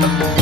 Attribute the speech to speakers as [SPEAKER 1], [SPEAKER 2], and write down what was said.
[SPEAKER 1] thank you